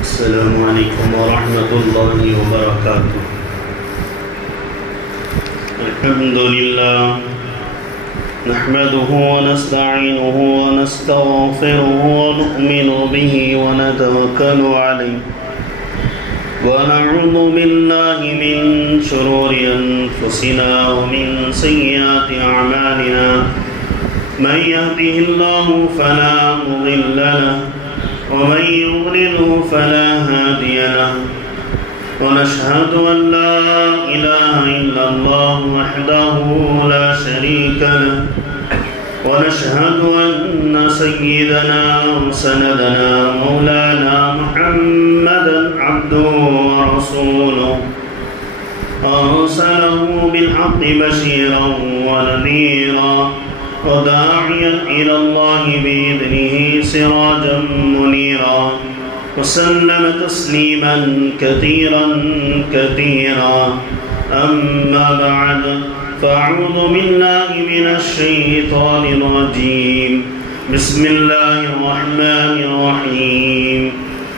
السلام علیکم ورحمۃ اللہ وبرکاتہ۔ الحمد للہ نحمده ونستعینه ونستغفره ونؤمن به ونتوکل علیہ ونعوذ باللہ من شرور انفسنا ومن سیئات اعمالنا من يهده الله فلا مضل له ومن يضلله فلا هادي له ونشهد أن لا إله إلا الله وحده لا شريك له ونشهد أن سيدنا وسندنا مولانا محمدا عبده ورسوله أرسله بالحق بشيرا ونذيرا وداعيا إلى الله بإذنه سراجا منيرا وسلم تسليما كثيرا كثيرا أما بعد فأعوذ بالله من الشيطان الرجيم بسم الله الرحمن الرحيم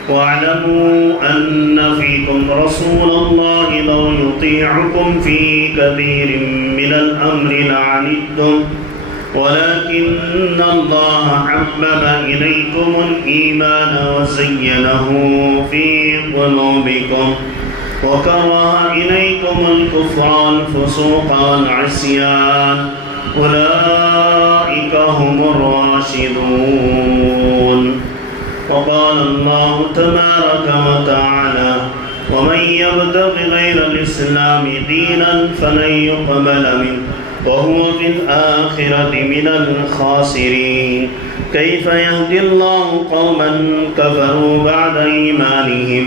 واعلموا أن فيكم رسول الله لو يطيعكم في كثير من الأمر لعنتم ولكن الله حبب إليكم الإيمان وزينه في قلوبكم وكره إليكم الكفر والفسوق والعصيان أولئك هم الراشدون. وقال الله تبارك وتعالى ومن يبتغ غير الإسلام دينا فلن يقبل منه وهو في الآخرة من الخاسرين. كيف يهدي الله قوما كفروا بعد إيمانهم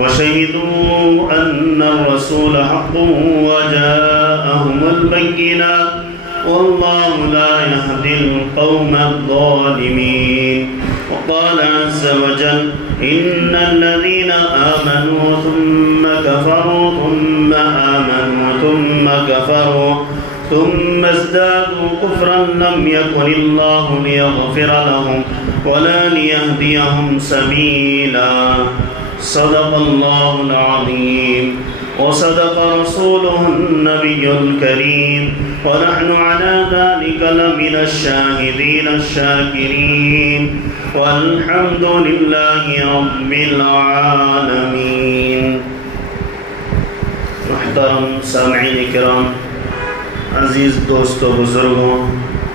وشهدوا أن الرسول حق وجاءهم البينات والله لا يهدي القوم الظالمين. وقال عز وجل إن الذين آمنوا ثم كفروا ثم آمنوا ثم كفروا ثم ازدادوا كفرا لم يكن الله ليغفر لهم ولا ليهديهم سبيلا. صدق الله العظيم وصدق رسوله النبي الكريم ونحن على ذلك لمن الشاهدين الشاكرين والحمد لله رب العالمين. محترم سامعین کرام، عزیز دوستوں، بزرگوں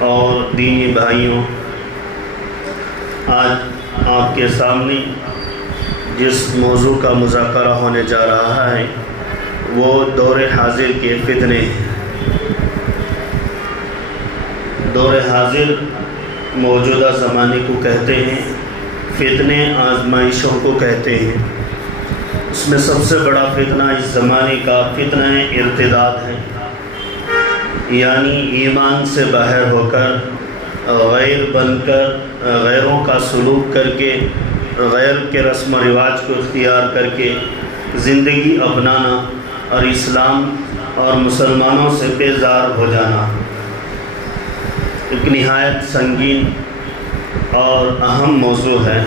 اور دینی بھائیوں، آج آپ کے سامنے جس موضوع کا مذاکرہ ہونے جا رہا ہے وہ دور حاضر کے فتنے ہیں۔ دور حاضر موجودہ زمانے کو کہتے ہیں، فتنے آزمائشوں کو کہتے ہیں۔ اس میں سب سے بڑا فتنہ اس زمانے کا فتنہ ارتداد ہے، یعنی ایمان سے باہر ہو کر غیر بن کر غیروں کا سلوک کر کے غیر کے رسم و رواج کو اختیار کر کے زندگی اپنانا اور اسلام اور مسلمانوں سے بیزار ہو جانا ایک نہایت سنگین اور اہم موضوع ہے۔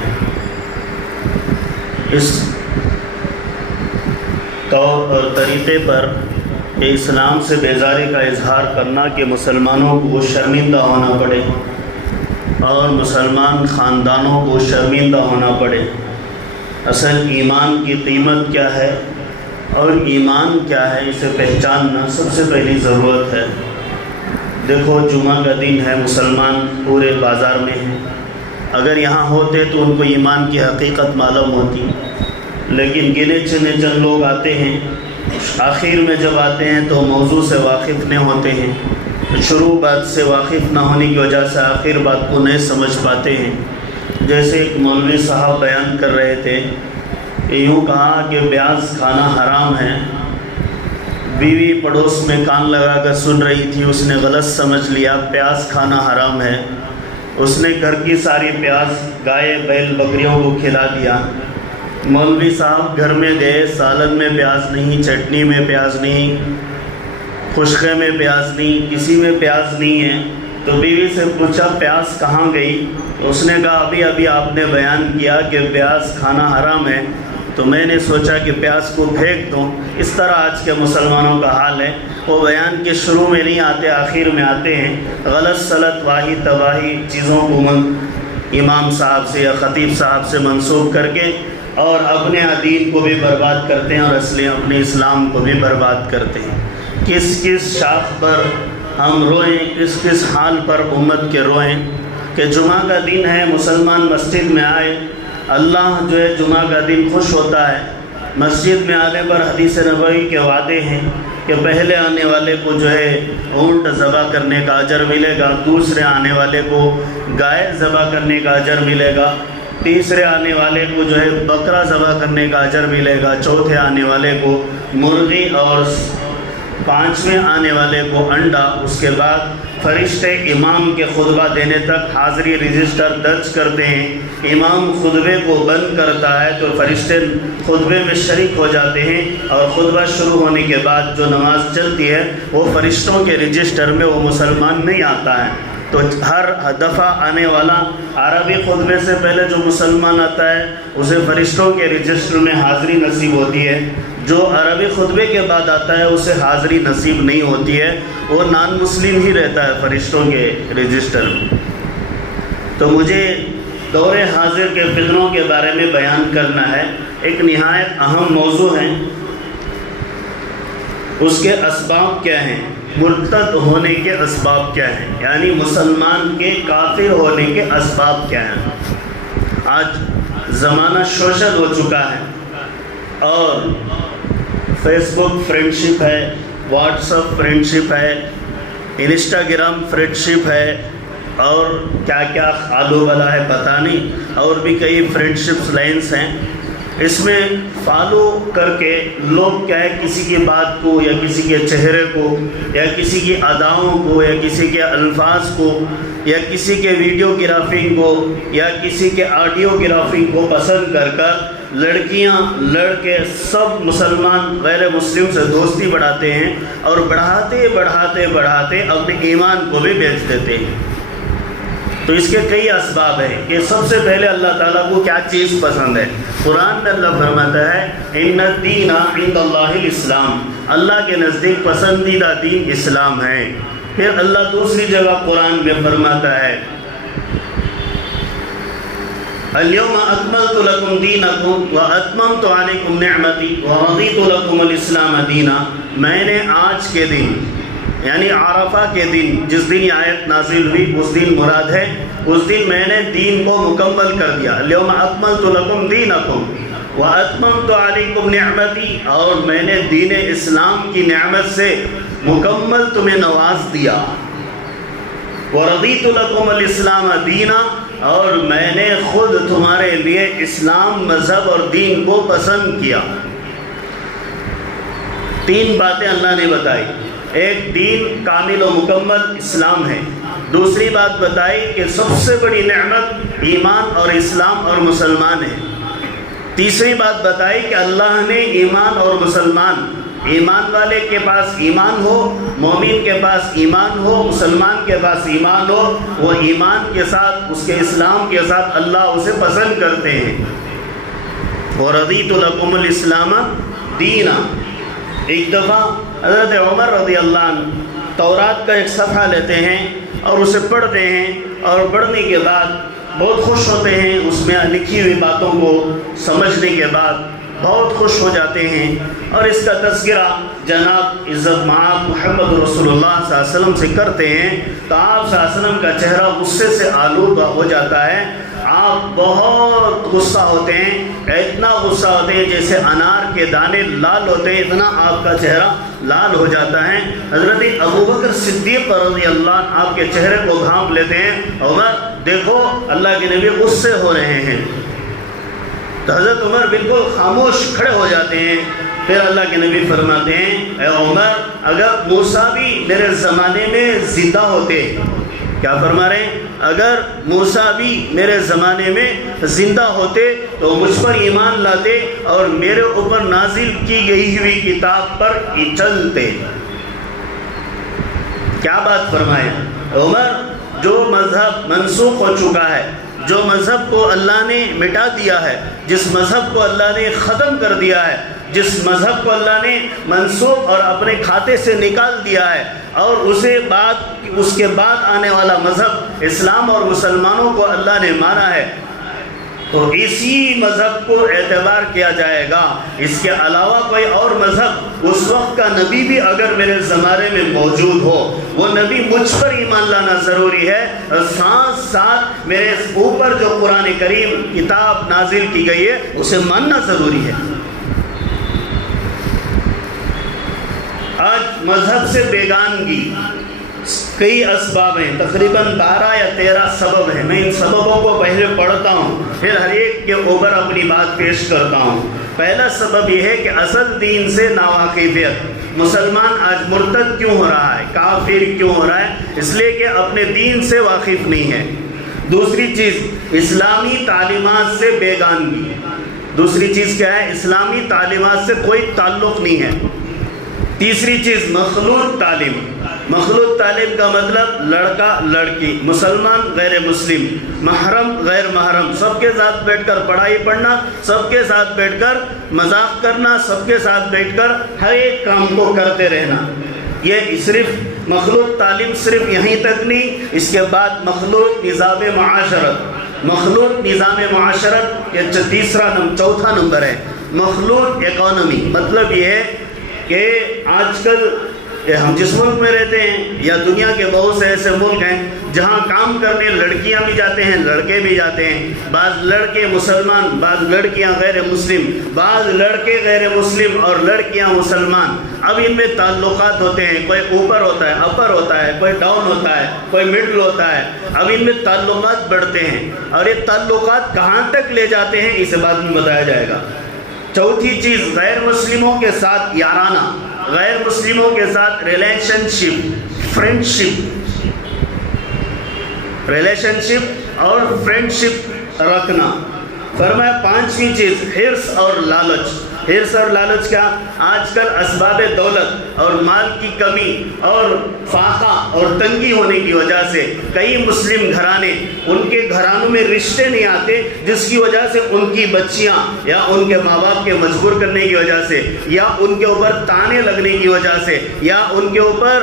اس طور اور طریقے پر کہ اسلام سے بیزاری کا اظہار کرنا کہ مسلمانوں کو شرمندہ ہونا پڑے اور مسلمان خاندانوں کو شرمندہ ہونا پڑے۔ اصل ایمان کی قیمت کیا ہے اور ایمان کیا ہے، اسے پہچاننا سب سے پہلی ضرورت ہے۔ دیکھو، جمعہ کا دن ہے، مسلمان پورے بازار میں ہیں، اگر یہاں ہوتے تو ان کو ایمان کی حقیقت معلوم ہوتی، لیکن گنے چنے چند لوگ آتے ہیں، آخر میں جب آتے ہیں تو موضوع سے واقف نہیں ہوتے ہیں، شروع بات سے واقف نہ ہونے کی وجہ سے آخر بات کو نہیں سمجھ پاتے ہیں۔ جیسے ایک مولوی صاحب بیان کر رہے تھے، یوں کہا کہ پیاز کھانا حرام ہے۔ بیوی پڑوس میں کان لگا کر سن رہی تھی، اس نے غلط سمجھ لیا پیاز کھانا حرام ہے، اس نے گھر کی ساری پیاز گائے بیل بکریوں کو کھلا دیا۔ مولوی صاحب گھر میں گئے، سالن میں پیاز نہیں، چٹنی میں پیاز نہیں، خشکے میں پیاز نہیں، کسی میں پیاز نہیں ہے، تو بیوی سے پوچھا پیاس کہاں گئی؟ اس نے کہا ابھی ابھی آپ نے بیان کیا کہ پیاس کھانا حرام ہے، تو میں نے سوچا کہ پیاس کو پھینک دوں۔ اس طرح آج کے مسلمانوں کا حال ہے، وہ بیان کے شروع میں نہیں آتے، آخر میں آتے ہیں، غلط سلط واہی تباہی چیزوں کو امام صاحب سے یا خطیب صاحب سے منسوب کر کے اور اپنے دین کو بھی برباد کرتے ہیں اور اصلی اپنے اسلام کو بھی برباد کرتے ہیں۔ کس کس شاخ پر ہم روئیں، کس کس حال پر امت کے روئیں کہ جمعہ کا دن ہے، مسلمان مسجد میں آئے، اللہ جو ہے جمعہ کا دن خوش ہوتا ہے۔ مسجد میں آنے پر حدیث نبوی کے وعدے ہیں کہ پہلے آنے والے کو جو ہے اونٹ ذبح کرنے کا اجر ملے گا، دوسرے آنے والے کو گائے ذبح کرنے کا اجر ملے گا، تیسرے آنے والے کو جو ہے بکرا ذبح کرنے کا اجر ملے گا، چوتھے آنے والے کو مرغی اور پانچویں آنے والے کو انڈا۔ اس کے بعد فرشتے امام کے خطبہ دینے تک حاضری رجسٹر درج کرتے ہیں۔ امام خطبے کو بند کرتا ہے تو فرشتے خطبے میں شریک ہو جاتے ہیں، اور خطبہ شروع ہونے کے بعد جو نماز چلتی ہے وہ فرشتوں کے رجسٹر میں وہ مسلمان نہیں آتا ہے۔ تو ہر دفعہ آنے والا عربی خطبے سے پہلے جو مسلمان آتا ہے اسے فرشتوں کے رجسٹر میں حاضری نصیب ہوتی ہے، جو عربی خطبے کے بعد آتا ہے اسے حاضری نصیب نہیں ہوتی ہے، وہ نان مسلم ہی رہتا ہے فرشتوں کے رجسٹر میں۔ تو مجھے دور حاضر کے فتنوں کے بارے میں بیان کرنا ہے، ایک نہایت اہم موضوع ہے۔ اس کے اسباب کیا ہیں؟ مرتد ہونے کے اسباب کیا ہیں، یعنی مسلمان کے کافر ہونے کے اسباب کیا ہیں۔ آج زمانہ سوشل ہو چکا ہے، اور فیس بک فرینڈ شپ ہے، واٹس ایپ فرینڈ شپ ہے، انسٹاگرام فرینڈ شپ ہے، اور کیا کیا آلو والا ہے پتہ نہیں، اور بھی کئی فرینڈ شپس لائنس ہیں۔ اس میں فالو کر کے لوگ کیا ہے کسی کی بات کو یا کسی کے چہرے کو یا کسی کی اداؤں کو یا کسی کے الفاظ کو یا کسی کے ویڈیو گرافنگ کو یا کسی کے آڈیو گرافنگ کو پسند کر کر لڑکیاں لڑکے سب مسلمان غیر مسلم سے دوستی بڑھاتے ہیں، اور بڑھاتے بڑھاتے بڑھاتے اپنے ایمان کو بھی بیچ دیتے ہیں۔ تو اس کے کئی اسباب ہیں کہ سب سے پہلے اللہ تعالیٰ کو کیا چیز پسند ہے۔ قرآن میں اللہ فرماتا ہے ان الدین عند اللہ الاسلام، اللہ کے نزدیک پسندیدہ دین اسلام ہے۔ پھر اللہ دوسری جگہ قرآن میں فرماتا ہے الیوم اکملت لکم دینکم واتممت علیکم نعمتی ورضیت لکم الاسلام دینا، میں نے آج کے دن یعنی عرفہ کے دن جس دن یہ آیت نازل ہوئی اس دن مراد ہے، اس دن میں نے دین کو مکمل کر دیا۔ الیوم اکملت لکم دینکم واتممت علیکم نعمتی، اور میں نے دین اسلام کی نعمت سے مکمل تمہیں نواز دیا۔ ورضیت لکم الاسلام دینا، اور میں نے خود تمہارے لیے اسلام مذہب اور دین کو پسند کیا۔ تین باتیں اللہ نے بتائی، ایک دین کامل و مکمل اسلام ہے، دوسری بات بتائی کہ سب سے بڑی نعمت ایمان اور اسلام اور مسلمان ہے، تیسری بات بتائی کہ اللہ نے ایمان اور مسلمان، ایمان والے کے پاس ایمان ہو، مومن کے پاس ایمان ہو، مسلمان کے پاس ایمان ہو، وہ ایمان کے ساتھ اس کے اسلام کے ساتھ اللہ اسے پسند کرتے ہیں۔ وَرَضِيتُ لَكُمُ الْإِسْلَامَ دِينًا۔ ایک دفعہ حضرت عمر رضی اللہ عنہ تورات کا ایک صفحہ لیتے ہیں اور اسے پڑھتے ہیں، اور پڑھنے کے بعد بہت خوش ہوتے ہیں، اس میں لکھی ہوئی باتوں کو سمجھنے کے بعد بہت خوش ہو جاتے ہیں، اور اس کا تذکرہ جناب عزت مآب محمد رسول اللہ صلی اللہ علیہ وسلم سے کرتے ہیں، تو آپ صلی اللہ علیہ وسلم کا چہرہ غصے سے آلودہ ہو جاتا ہے، آپ بہت غصہ ہوتے ہیں، اتنا غصہ ہوتے ہیں جیسے انار کے دانے لال ہوتے ہیں، اتنا آپ کا چہرہ لال ہو جاتا ہے۔ حضرت ابوبکر صدیق رضی اللہ عنہ آپ کے چہرے کو بھانپ لیتے ہیں، عمر دیکھو اللہ کے نبی غصے ہو رہے ہیں، تو حضرت عمر بالکل خاموش کھڑے ہو جاتے ہیں۔ پھر اللہ کے نبی فرماتے ہیں اے عمر، اگر موسیٰ بھی میرے زمانے میں زندہ ہوتے، کیا فرما رہے ہیں؟ اگر موسیٰ بھی میرے زمانے میں زندہ ہوتے تو مجھ پر ایمان لاتے اور میرے اوپر نازل کی گئی ہوئی کتاب پر چلتے۔ کیا بات فرمائے عمر، جو مذہب منسوخ ہو چکا ہے، جو مذہب کو اللہ نے مٹا دیا ہے، جس مذہب کو اللہ نے ختم کر دیا ہے، جس مذہب کو اللہ نے منسوخ اور اپنے کھاتے سے نکال دیا ہے، اور اس کے بعد آنے والا مذہب اسلام اور مسلمانوں کو اللہ نے مانا ہے، تو اسی مذہب کو اعتبار کیا جائے گا۔ اس کے علاوہ کوئی اور مذہب، اس وقت کا نبی بھی اگر میرے زمانے میں موجود ہو، وہ نبی مجھ پر ایمان لانا ضروری ہے، اور ساتھ ساتھ میرے اوپر جو قرآن کریم کتاب نازل کی گئی ہے اسے ماننا ضروری ہے۔ آج مذہب سے بیگانگی کئی اسباب ہیں، تقریباً 12 یا 13 سبب ہیں۔ میں ان سببوں کو پہلے پڑھتا ہوں، پھر ہر ایک کے اوپر اپنی بات پیش کرتا ہوں۔ پہلا سبب یہ ہے کہ اصل دین سے ناواقفیت۔ مسلمان آج مرتد کیوں ہو رہا ہے، کافر کیوں ہو رہا ہے؟ اس لیے کہ اپنے دین سے واقف نہیں ہے۔ دوسری چیز اسلامی تعلیمات سے بیگانگی۔ دوسری چیز کیا ہے؟ اسلامی تعلیمات سے کوئی تعلق نہیں ہے۔ تیسری چیز مخلوط تعلیم۔ مخلوط تعلیم کا مطلب لڑکا لڑکی، مسلمان غیر مسلم، محرم غیر محرم، سب کے ساتھ بیٹھ کر پڑھائی پڑھنا، سب کے ساتھ بیٹھ کر مذاق کرنا، سب کے ساتھ بیٹھ کر ہر ایک کام کو کرتے رہنا۔ یہ صرف مخلوط تعلیم صرف یہیں تک نہیں، اس کے بعد مخلوط نظام معاشرت۔ مخلوط نظام معاشرت یہ چوتھا نمبر ہے۔ مخلوط اکانومی مطلب یہ ہے کہ آج کل ہم جس ملک میں رہتے ہیں یا دنیا کے بہت سے ایسے ملک ہیں جہاں کام کرنے لڑکیاں بھی جاتے ہیں، لڑکے بھی جاتے ہیں، بعض لڑکے مسلمان، بعض لڑکیاں غیر مسلم، بعض لڑکے غیر مسلم اور لڑکیاں مسلمان۔ اب ان میں تعلقات ہوتے ہیں، کوئی اوپر ہوتا ہے، اپر ہوتا ہے، کوئی ڈاؤن ہوتا ہے، کوئی مڈل ہوتا ہے۔ اب ان میں تعلقات بڑھتے ہیں، اور یہ تعلقات کہاں تک لے جاتے ہیں اسے بعد میں بتایا جائے گا۔ چوتھی چیز غیر مسلموں کے ساتھ یارانہ، غیر مسلموں کے ساتھ ریلیشن شپ اور فرینڈ شپ رکھنا۔ فرمایا پانچویں چیز حرص اور لالچ۔ حرص اور لالچ کیا؟ آج کل اسباب دولت اور مال کی کمی اور فاقہ اور تنگی ہونے کی وجہ سے کئی مسلم گھرانے، ان کے گھرانوں میں رشتے نہیں آتے، جس کی وجہ سے ان کی بچیاں یا ان کے ماں باپ کے مجبور کرنے کی وجہ سے، یا ان کے اوپر تانے لگنے کی وجہ سے، یا ان کے اوپر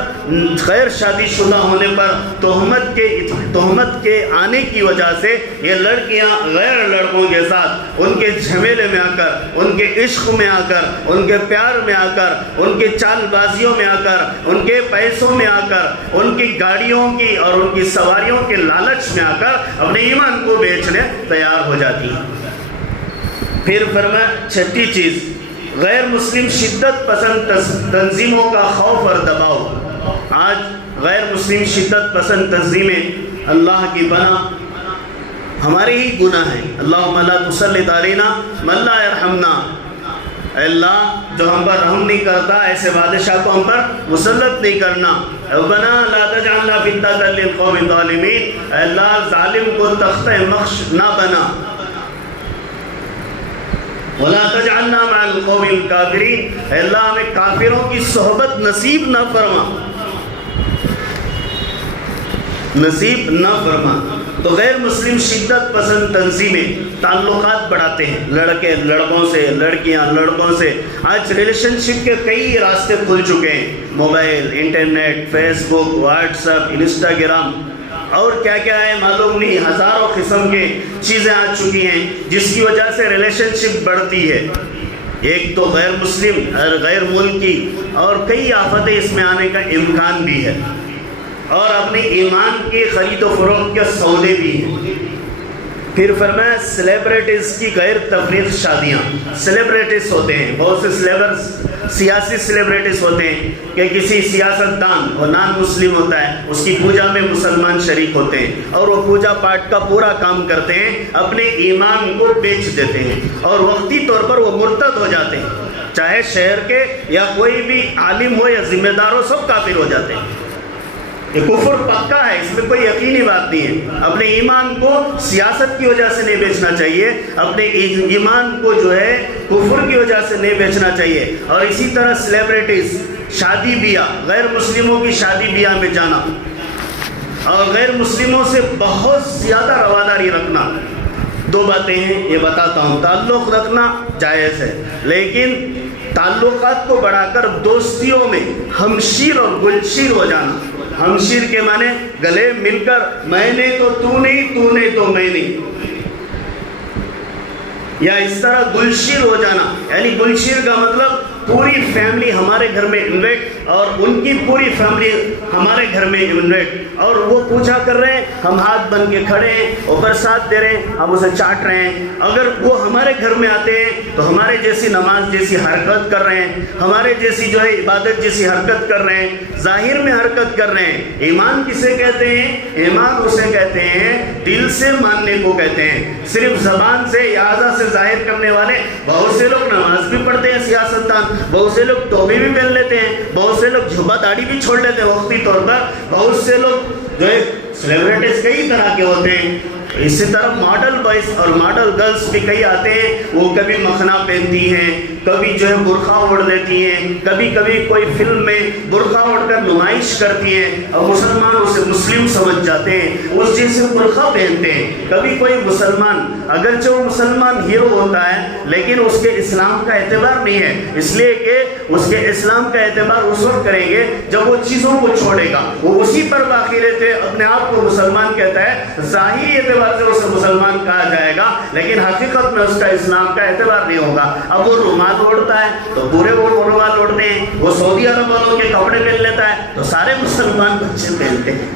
غیر شادی شدہ ہونے پر تہمت کے آنے کی وجہ سے یہ لڑکیاں غیر لڑکوں کے ساتھ ان کے جھمیلے میں آ کر، ان کے عشق میں آ کر، ان کے پیار میں آ کر، ان کے چال بازیوں میں آ کر، ان کے پیسوں میں آ کر، ان کی گاڑیوں کی اور ان کی سواریوں کے لالچ میں آ کر اپنے ایمان کو بیچنے تیار ہو جاتی ہیں۔ پھر فرمایا چھٹی چیز غیر مسلم شدت پسند تنظیموں کا خوف اور دباؤ۔ آج غیر مسلم شدت پسند تنظیمیں اللہ کی پناہ ہمارے ہی گناہ ہیں۔ اللہم لا تسلط علینا من لا یرحمنا، اے اللہ جو ہم پر رحم نہیں کرتا ایسے بادشاہ کو ہم پر مسلط نہیں کرنا۔ ربنا لا تجعلنا فتنة للقوم الظالمین، اے اللہ ظالم کو تختہ مخش نہ بنا۔ ولا تجعلنا مع القوم الکافرین، اے اللہ ہمیں کافروں کی صحبت نصیب نہ فرما، نصیب نہ فرما۔ تو غیر مسلم شدت پسند تنظیمیں تعلقات بڑھاتے ہیں، لڑکے لڑکوں سے، لڑکیاں لڑکوں سے۔ آج ریلیشن شپ کے کئی راستے کھل چکے ہیں، موبائل، انٹرنیٹ، فیس بک، واٹس ایپ، انسٹاگرام اور کیا کیا ہے معلوم نہیں، ہزاروں قسم کے چیزیں آ چکی ہیں جس کی وجہ سے ریلیشن شپ بڑھتی ہے۔ ایک تو غیر مسلم اور غیر ملکی اور کئی آفتیں اس میں آنے کا امکان بھی ہے، اور اپنے ایمان کی خرید و فروخت کے سودے بھی ہیں۔ پھر فرمایا سیلیبریٹیز کی غیر تفریق شادیاں۔ سیلیبریٹیز ہوتے ہیں بہت سے سیاسی سیلیبریٹیز ہوتے ہیں کہ کسی سیاستدان اور نان مسلم ہوتا ہے، اس کی پوجا میں مسلمان شریک ہوتے ہیں اور وہ پوجا پاٹ کا پورا کام کرتے ہیں، اپنے ایمان کو بیچ دیتے ہیں اور وقتی طور پر وہ مرتد ہو جاتے ہیں، چاہے شہر کے یا کوئی بھی عالم ہو یا ذمہ دار ہو، سب کافر ہو جاتے ہیں۔ یہ کفر پکا ہے، اس میں کوئی یقینی بات نہیں ہے۔ اپنے ایمان کو سیاست کی وجہ سے نہیں بیچنا چاہیے، اپنے ایمان کو جو ہے کفر کی وجہ سے نہیں بیچنا چاہیے۔ اور اسی طرح سیلیبریٹیز، شادی بیاہ، غیر مسلموں کی شادی بیاہ میں جانا، اور غیر مسلموں سے بہت زیادہ رواداری رکھنا. دو باتیں ہیں یہ بتاتا ہوں. تعلق رکھنا جائز ہے، لیکن تعلقات کو بڑھا کر دوستیوں میں ہمشیر اور گلشیر ہو جانا. ہمشیر کے معنی گلے مل کر میں نے تو تو نہیں، تو نے تو میں نہیں، یا اس طرح گلشیر ہو جانا. یعنی گلشیر کا مطلب پوری فیملی ہمارے گھر میں انوائٹ اور ان کی پوری فیملی ہمارے گھر میں انوائٹ، اور وہ پوچھا کر رہے ہیں، ہم ہاتھ بن کے کھڑے ہیں، اوپر ساتھ دے رہے ہیں، ہم اسے چاٹ رہے ہیں. اگر وہ ہمارے گھر میں آتے ہیں تو ہمارے جیسی نماز جیسی حرکت کر رہے ہیں، ہمارے جیسی جو ہے عبادت جیسی حرکت کر رہے ہیں، ظاہر میں حرکت کر رہے ہیں. ایمان کسے کہتے ہیں؟ ایمان اسے کہتے ہیں دل سے ماننے کو کہتے ہیں. صرف زبان سے یا اعضاء سے ظاہر کرنے والے. بہت سے لوگ نماز بھی پڑھتے ہیں سیاستدان، بہت سے لوگ ٹوپی بھی پہن لیتے ہیں، بہت سے لوگ جھبا داڑھی بھی چھوڑ لیتے ہیں وقتی طور پر، بہت سے لوگ جو ہے سیلیبریٹیز کئی طرح کے ہوتے ہیں. اسی طرح ماڈل بوائز اور ماڈل گرلز بھی کئی آتے ہیں، وہ کبھی مخنا پہنتی ہیں، کبھی جو ہے برقع اوڑھ لیتی ہیں، کبھی کبھی کوئی فلم میں برقع اوڑھ کر نمائش کرتی ہیں اور مسلمان اسے مسلم سمجھ جاتے ہیں، اس جیسے برقع پہنتے ہیں. کبھی کوئی مسلمان اگرچہ وہ مسلمان ہیرو ہوتا ہے لیکن اس کے اسلام کا اعتبار نہیں ہے، اس لیے کہ اس کے اسلام کا اعتبار اس وقت کریں گے جب وہ چیزوں کو چھوڑے گا. وہ اسی پر باقی رہتے اپنے آپ کو مسلمان کہتا ہے، ظاہری اعتبار سے اسے مسلمان کہا جائے گا لیکن حقیقت میں اس کا اسلام کا اعتبار نہیں ہوگا. اب وہ رومال اوڑھتا ہے تو پورے وہ رومال اوڑھتے ہیں، وہ سعودی عرب والوں کے کپڑے پہن لیتا ہے تو سارے مسلمان بچے پہنتے ہیں.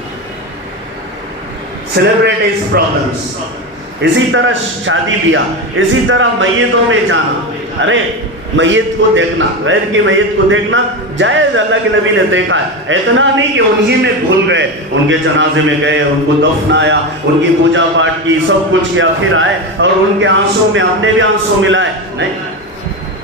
Celebrities problems. اسی طرح شادی بیاہ، اسی طرح میتوں میں جانا. ارے میت کو دیکھنا، غیر کی میت کو دیکھنا جائز، اللہ کے نبی نے دیکھا ہے. اتنا نہیں کہ انہی میں بھول گئے، ان کے جنازے میں گئے، ان کو دفنایا، ان کی پوجا پاٹ کی، سب کچھ کیا، پھر آئے اور ان کے آنسوں میں ہم نے بھی آنسوں ملائے. نہیں،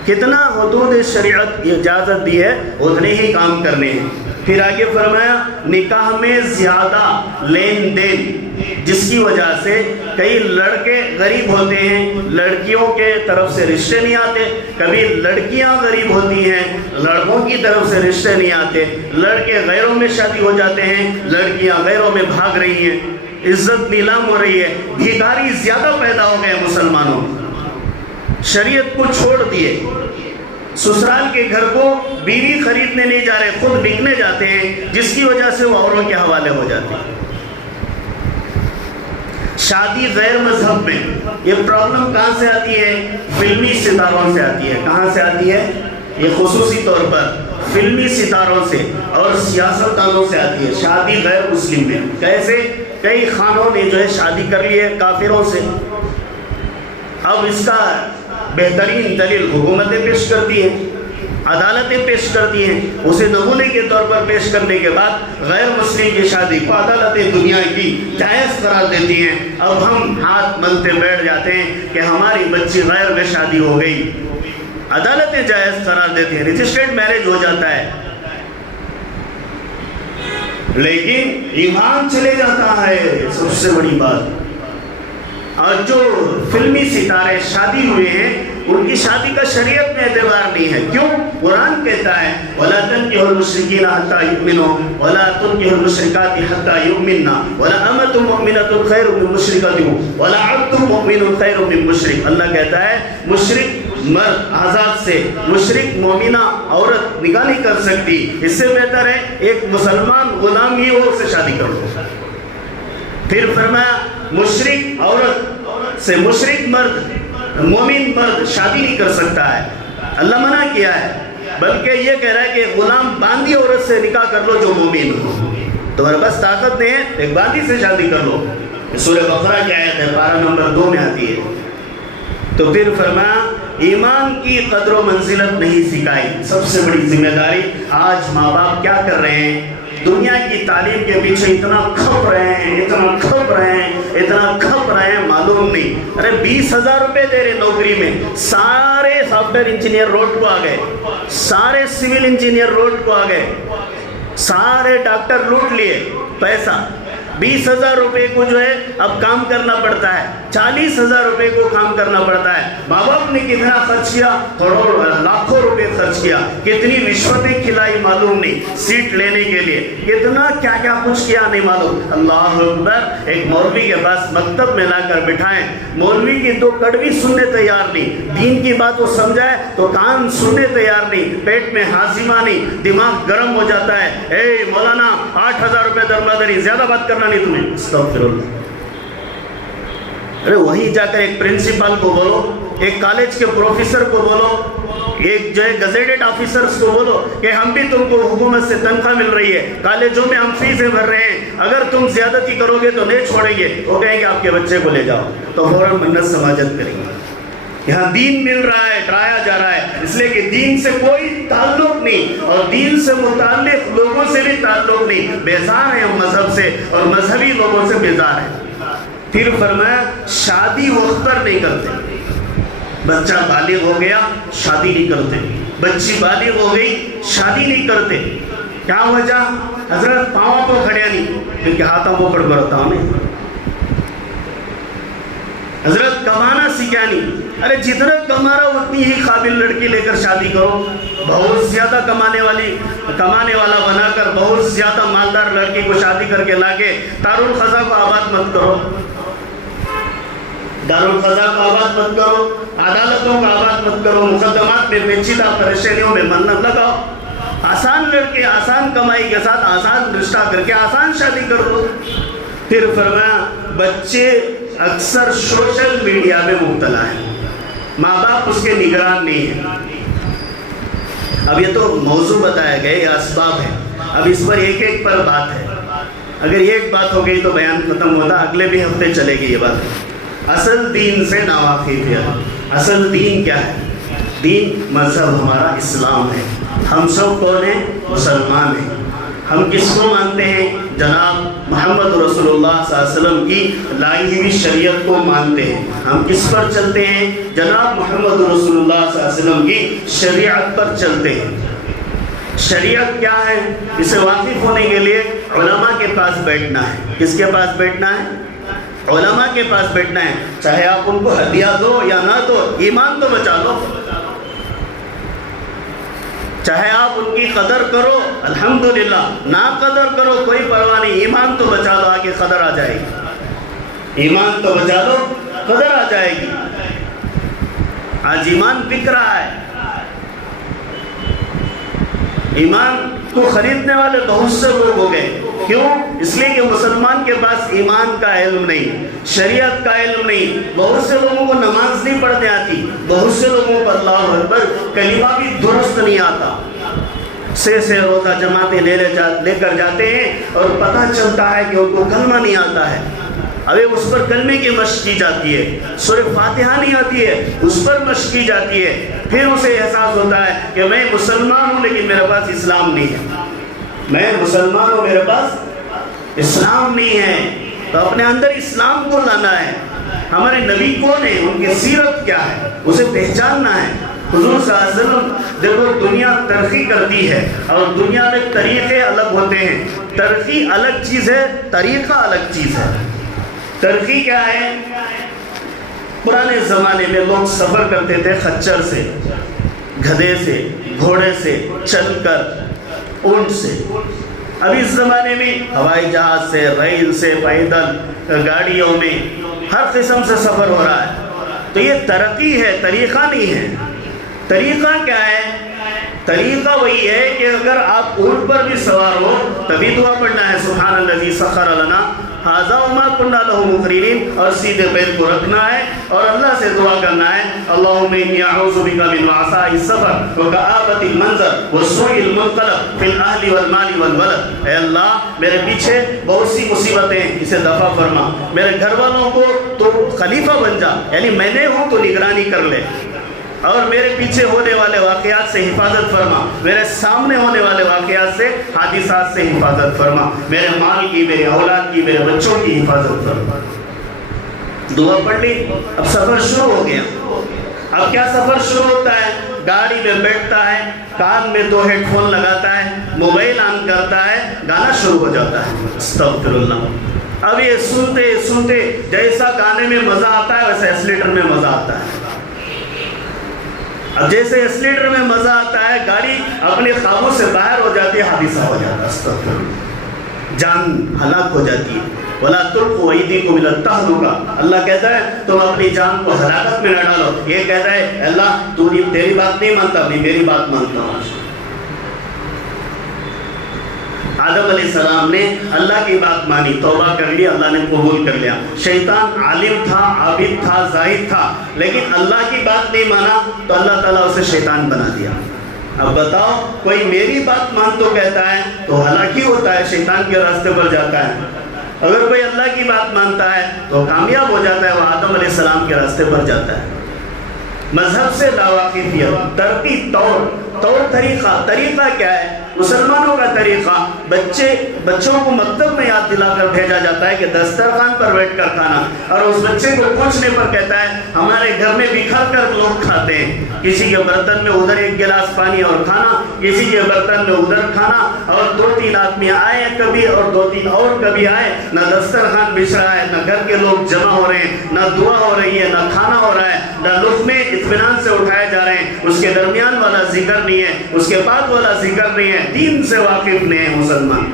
کتنا حدود شریعت اجازت دی ہے اتنے ہی کام کرنے ہیں. پھر آگے فرمایا نکاح میں زیادہ لین دین، جس کی وجہ سے کئی لڑکے غریب ہوتے ہیں، لڑکیوں کے طرف سے رشتے نہیں آتے. کبھی لڑکیاں غریب ہوتی ہیں، لڑکوں کی طرف سے رشتے نہیں آتے. لڑکے غیروں میں شادی ہو جاتے ہیں، لڑکیاں غیروں میں بھاگ رہی ہیں. عزت نیلام ہو رہی ہے. بھیکاری زیادہ پیدا ہو گئے مسلمانوں، شریعت کو چھوڑ دیے. سسرال کے گھر کو بیوی خریدنے نہیں جا رہے، خود بکنے جاتے ہیں، جس کی وجہ سے وہ اوروں کے حوالے ہو جاتے ہیں. شادی غیر مذہب میں یہ پرابلم کہاں سے آتی ہے؟ فلمی ستاروں سے آتی ہے. کہاں سے آتی ہے؟ یہ خصوصی طور پر فلمی ستاروں سے اور سیاست دانوں سے آتی ہے. شادی غیر مسلم میں کیسے؟ کئی خانوں نے جو ہے شادی کر لی ہے کافروں سے. اب اس کا بہترین دلیل حکومتیں پیش کرتی ہیں، عدالتیں پیش کرتی ہیں. اسے نمونے کے طور پر پیش کرنے کے بعد غیر مسلم کی شادی کو عدالتیں دنیا کی جائز قرار دیتی ہیں. اب ہم ہاتھ ملتے بیٹھ جاتے ہیں کہ ہماری بچی غیر میں شادی ہو گئی. عدالتیں جائز قرار دیتی ہیں، رجسٹرڈ میرج ہو جاتا ہے، لیکن ایمان چلے جاتا ہے سب سے بڑی بات. اور جو فلمی ستارے شادی ہوئے ہیں ان کی شادی کا شریعت میں اعتبار نہیں ہے. کیوں؟ قرآن کہتا ہے وَلَا تَنكِحُوا الْمُشْرِكِينَ حَتَّى يُؤْمِنُوا وَلَا تُنكِحُوا الْمُشْرِكَاتِ حَتَّى يُؤْمِنَّ وَلَا أَمَةٌ مُؤْمِنَةٌ خَيْرٌ مِّن مُّشْرِكَةٍ وَلَا عَبْدٌ مُؤْمِنٌ خَيْرٌ مِّن مُّشْرِكٍ. اللہ کہتا ہے مشرک مرد آزاد سے مشرک مومنہ عورت نکاح نہیں کر سکتی، اس سے بہتر ہے ایک مسلمان غلام ہی ہو اس سے شادی کر لو. پھر فرمایا مشرک عورت سے مشرک مرد مومن مرد شادی نہیں کر سکتا ہے. اللہ منع کیا ہے، بلکہ یہ کہہ رہا ہے کہ غلام باندھی عورت سے نکاح کر لو جو مومن ہو. تمہارے پاس طاقت نہیں ہے ایک باندھی سے شادی کر لو. سورہ بقرہ کی آیت ہے، پارہ نمبر 2 میں آتی ہے. تو پھر فرمایا ایمان کی قدر و منزلت نہیں سکھائی. سب سے بڑی ذمہ داری آج ماں باپ کیا کر رہے ہیں؟ دنیا کی تعلیم کے پیچھے اتنا کھپ رہے ہیں، اتنا کھپ رہے ہیں، اتنا کھپ رہے ہیں معلوم نہیں. ارے 20,000 روپے دے رہے نوکری میں، سارے سافٹ ویئر انجینئر روڈ کو آ گئے، سارے سول انجینئر روڈ کو آ گئے، سارے ڈاکٹر لوٹ لیے پیسہ. 20,000 روپے کو جو ہے اب کام کرنا پڑتا ہے. 40,000 روپے کو کام کرنا پڑتا ہے. ماں باپ نے کتنا خرچ کیا, کروڑوں لاکھوں روپے خرچ کیا, کتنی رشوتیں کھلائی معلوم نہیں سیٹ لینے کے لیے, کتنا کیا کیا کچھ کیا نہیں معلوم. اللہ اکبر. ایک مولوی کے پاس مکتب میں لا کر بٹھائیں, مولوی کی تو کڑوی سننے تیار نہیں, دین کی بات وہ سمجھائے تو کان سننے تیار نہیں, پیٹ میں ہاضمہ نہیں, دماغ گرم ہو جاتا ہے. اے مولانا 8,000 روپے درمداری, زیادہ بات کرنا نہیں تمہیں. استغفر اللہ. ارے وہیں جا کر ایک پرنسپل کو بولو, ایک کالج کے پروفیسر کو بولو, ایک جو ہے گزیٹڈ آفیسرز کو بولو کہ ہم بھی تم کو حکومت سے تنخواہ مل رہی ہے, کالجوں میں ہم فیسیں بھر رہے ہیں, اگر تم زیادتی کرو گے تو نہیں چھوڑیں گے. وہ کہیں گے آپ کے بچے کو لے جاؤ, تو فوراً منت سماجت کریں گے. یہاں دین مل رہا ہے, ڈرایا جا رہا ہے, اس لیے کہ دین سے کوئی تعلق نہیں اور دین سے متعلق لوگوں سے بھی تعلق نہیں. بیزار ہیں ہم مذہب سے اور مذہبی لوگوں سے بیزار ہیں. پھر فرمایا شادی وقت پر نہیں کرتے. بچہ بالغ ہو گیا شادی نہیں کرتے, بچی بالغ ہو گئی شادی نہیں کرتے. کیا وجہ؟ حضرت پاؤں کو کھڑیا نہیں, کیونکہ ہاتھوں کو پڑ کرتا ہوں نہیں. حضرت کمانا سیکھا نہیں. ارے جتنا کما رہا اتنی ہی قابل لڑکی لے کر شادی کرو. بہت زیادہ کمانے والا بنا کر بہت زیادہ مالدار لڑکی کو شادی کر کے لا کے دارالخزا کو آباد مت کرو, دارالخزا کو آباد مت کرو, عدالتوں کو آباد مت کرو, مقدمات میں پیچیدہ پریشانیوں میں من نہ لگاؤ. آسان لڑکے آسان کمائی کے ساتھ آسان رشتہ کر کے آسان شادی کر دو. پھر فرمایا بچے اکثر سوشل میڈیا میں مبتلا ہیں, ماں باپ اس کے نگران نہیں ہیں. اب یہ تو موضوع بتایا گئے, یہ اسباب ہے. اب اس پر ایک ایک پر بات ہے. اگر ایک بات ہو گئی تو بیان ختم ہوتا, اگلے بھی ہفتے چلے گی یہ بات. اصل دین سے ناواقف ہے. اصل دین کیا ہے؟ دین مذہب ہمارا اسلام ہے. ہم سب کون ہیں؟ مسلمان ہیں. ہم کس کو مانتے ہیں؟ جناب محمد رسول اللہ صلی اللہ علیہ وسلم کی لائی ہوئی شریعت کو مانتے ہیں. ہم کس پر چلتے ہیں؟ جناب محمد رسول اللہ صلی اللہ علیہ وسلم کی شریعت پر چلتے ہیں. شریعت کیا ہے؟ اسے واقف ہونے کے لیے علماء کے پاس بیٹھنا ہے. کس کے پاس بیٹھنا ہے؟ علماء کے پاس بیٹھنا ہے. چاہے آپ ان کو ہدیہ دو یا نہ دو, ایمان تو بچا لو. چاہے آپ ان کی قدر کرو الحمدللہ, نہ قدر کرو کوئی پرواہ نہیں, ایمان تو بچا لو, آگے قدر آ جائے گی. ایمان تو بچا لو, قدر آ جائے گی. آج ایمان بک رہا ہے. ایمان کو خریدنے والے بہت سے لوگ ہو گئے. کیوں؟ اس لیے کہ مسلمان کے پاس ایمان کا علم نہیں, شریعت کا علم نہیں. بہت سے لوگوں کو نماز نہیں پڑھنے آتی, بہت سے لوگوں کو اللہ اکبر کلمہ بھی درست نہیں آتا. سے روزہ جماعتیں لے کر جاتے ہیں اور پتہ چلتا ہے کہ ان کو کلمہ نہیں آتا ہے. ابھی اس پر کلمے کی مشق کی جاتی ہے, سورہ فاتحہ نہیں آتی ہے, اس پر مشق کی جاتی ہے. پھر اسے احساس ہوتا ہے کہ میں مسلمان ہوں لیکن میرے پاس اسلام نہیں ہے. میں مسلمان ہوں, میرے پاس اسلام نہیں ہے. تو اپنے اندر اسلام کو لانا ہے. ہمارے نبی کون ہیں, ان کی سیرت کیا ہے, اسے پہچاننا ہے. حضور صلی اللہ علیہ وسلم دیکھو دنیا ترقی کرتی ہے اور دنیا میں طریقے الگ ہوتے ہیں. ترقی الگ چیز ہے, طریقہ الگ چیز ہے. ترقی کیا ہے؟ پرانے زمانے میں لوگ سفر کرتے تھے خچر سے, گدھے سے, گھوڑے سے, چل کر, اونٹ سے. اب اس زمانے میں ہوائی جہاز سے, ریل سے, پیدل گاڑیوں میں ہر قسم سے سفر ہو رہا ہے. تو یہ ترقی ہے, طریقہ نہیں ہے. طریقہ کیا ہے؟ طریقہ وہی ہے کہ اگر آپ اونٹ پر بھی سوار ہو تبھی دعا پڑھنا ہے سبحان الذی سخر لنا ھذا وما كنا له مقرنین, اور سیدھے پیر کو رکھنا ہے اور اللہ سے دعا کرنا ہے اللہم انی اعوذ بک من وعثاء السفر وکآبۃ المنظر وسوء المنقلب فی الاہل والمال والولد. اے اللہ میرے پیچھے بہت سی مصیبتیں ہیں, اسے دفع فرما. میرے گھر والوں کو تو خلیفہ بن جا, یعنی میں نے ہوں تو نگرانی کر لے, اور میرے پیچھے ہونے والے واقعات سے حفاظت فرما. میرے سامنے ہونے والے واقعات سے, حادثات سے حفاظت فرما. میرے مال کی, میرے اولاد کی, میرے بچوں کی حفاظت فرما. دعا پڑھ لی. اب سفر شروع ہو گیا. اب کیا سفر شروع ہوتا ہے؟ گاڑی میں بیٹھتا ہے, کان میں 2 ہیڈ فون لگاتا ہے, موبائل آن کرتا ہے, گانا شروع ہو جاتا ہے. استغفر اللہ. اب یہ سنتے سنتے جیسا گانے میں مزہ آتا ہے ویسے ایکسیلیٹر میں مزہ آتا ہے. اب جیسے ایکسیلیٹر میں مزہ آتا ہے گاڑی اپنے قابو سے باہر ہو جاتی ہے, حادثہ ہو جاتا ہے, استغفر اللہ, جان ہلاک ہو جاتی ہے. وَلَا تُلْقُوا أَيْدِيكُمْ إِلَى التَّهْلُكَةِ, اللہ کہتا ہے تم اپنی جان کو ہلاکت میں نہ ڈالو. یہ کہتا ہے اللہ تو تیری بات نہیں مانتا, میں میری بات مانتا ہوں. آدم علیہ السلام نے اللہ کی بات مانی, توبہ کر لی, اللہ نے قبول کر لیا. شیطان عالم تھا, عابد تھا, زاہد تھا, لیکن اللہ کی بات نہیں مانا تو اللہ تعالیٰ اسے شیطان بنا دیا. اب بتاؤ, کوئی میری بات مان تو کہتا ہے تو ہلاکی ہوتا ہے, شیطان کے راستے پر جاتا ہے. اگر کوئی اللہ کی بات مانتا ہے تو کامیاب ہو جاتا ہے, وہ آدم علیہ السلام کے راستے پر جاتا ہے. مذہب سے لاواقفیت, ترتیب, طور طریقہ کیا ہے؟ مسلمانوں کا طریقہ, بچوں کو مکتب میں یاد دلا کر بھیجا جاتا ہے کہ دسترخوان پر بیٹھ کر کھانا, اور اس بچے کو پوچھنے پر کہتا ہے ہمارے گھر میں بکھر کر لوگ کھاتے ہیں, کسی کے برتن میں ادھر ایک گلاس پانی اور کھانا, کسی کے برتن میں ادھر کھانا, اور 2-3 آدمی آئے کبھی اور 2-3 اور کبھی آئے, نہ دسترخوان بچھ رہا ہے, نہ گھر کے لوگ جمع ہو رہے ہیں, نہ دعا ہو رہی ہے, نہ کھانا ہو رہا ہے, نہ لقمے اطمینان سے اٹھائے جا رہے ہیں. اس کے درمیان والا ذکر نہیں ہے, اس کے بعد والا ذکر نہیں ہے. دین سے واقف نہیں ہے مسلمان,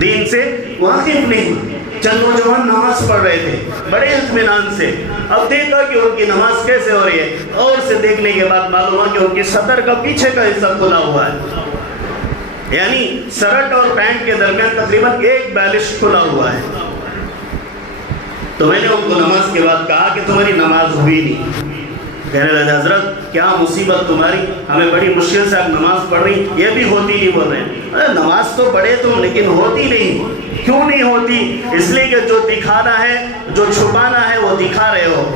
دین سے واقف نہیں. چند نوجوان نماز پڑھ رہے تھے بڑے اطمینان سے, اب دیکھا کہ ان کی نماز کیسے ہو رہی ہے, اور سے دیکھنے کے بعد معلوم ہوا کہ ان کی صدر کا پیچھے کا حصہ کھلا ہوا ہے, یعنی شرٹ اور پینٹ کے درمیان تقریباً 1 بالش کھلا ہوا ہے. تو میں نے ان کو نماز کے بعد کہا کہ تمہاری نماز ہوئی نہیں. کہنے لگے حضرت کیا مصیبت تمہاری, ہمیں بڑی مشکل سے آپ نماز پڑھ رہی, یہ بھی ہوتی نہیں. بول رہے ہیں نماز تو پڑھے تم لیکن ہوتی نہیں. کیوں نہیں ہوتی؟ اس لیے کہ جو دکھانا ہے, جو چھپانا ہے وہ دکھا رہے ہو,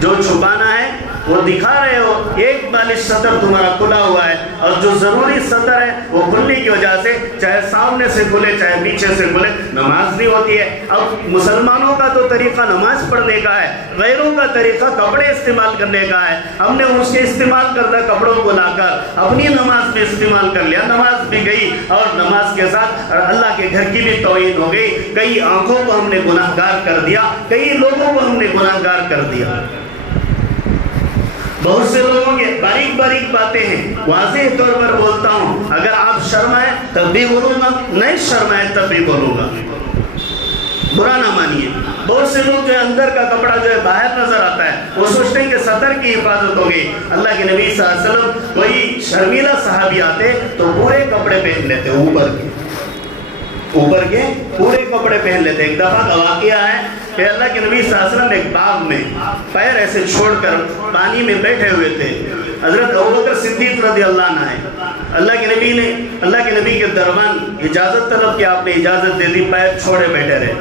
جو چھپانا ہے وہ دکھا رہے ہو. 1 بالش سطر تمہارا کھلا ہوا ہے, اور جو ضروری سطر ہے وہ کھلنے کی وجہ سے چاہے سامنے سے کھلے چاہے پیچھے سے کھلے نماز نہیں ہوتی ہے. اب مسلمانوں کا تو طریقہ نماز پڑھنے کا ہے, غیروں کا طریقہ کپڑے استعمال کرنے کا ہے. ہم نے اس کے استعمال کردہ کپڑوں کو لا کر اپنی نماز میں استعمال کر لیا, نماز بھی گئی اور نماز کے ساتھ اللہ کے گھر کی بھی توہین ہو گئی. کئی آنکھوں کو ہم نے گناہ گار کر دیا, کئی لوگوں کو ہم نے گناہ گار کر دیا. بہت سے لوگوں کے باریک باریک باتیں ہیں, واضح طور پر بولتا ہوں, اگر آپ شرمائے تب بھی بولوں گا, نہیں شرمائے تب بھی بولوں گا, برا نہ مانیے. بہت سے لوگ جو ہے اندر کا کپڑا جو ہے باہر نظر آتا ہے, وہ سوچتے ہیں کہ سطر کی حفاظت ہوگی. اللہ کے نبی صلی اللہ علیہ وسلم کوئی شرمیلا صحابی آتے تو پورے کپڑے پہن لیتے, اوپر کے پورے کپڑے پہن لیتے. ایک دفعہ کا واقعہ ہے کہ اللہ کے نبی صلی اللہ علیہ وسلم ایک باغ میں پیر ایسے چھوڑ کر پانی میں بیٹھے ہوئے تھے. حضرت ابوبکر صدیق رضی اللہ عنہ ہے, اللہ کے نبی کے درمیان اجازت طلب کی, آپ نے اجازت دے دی, پیر چھوڑے بیٹھے رہے.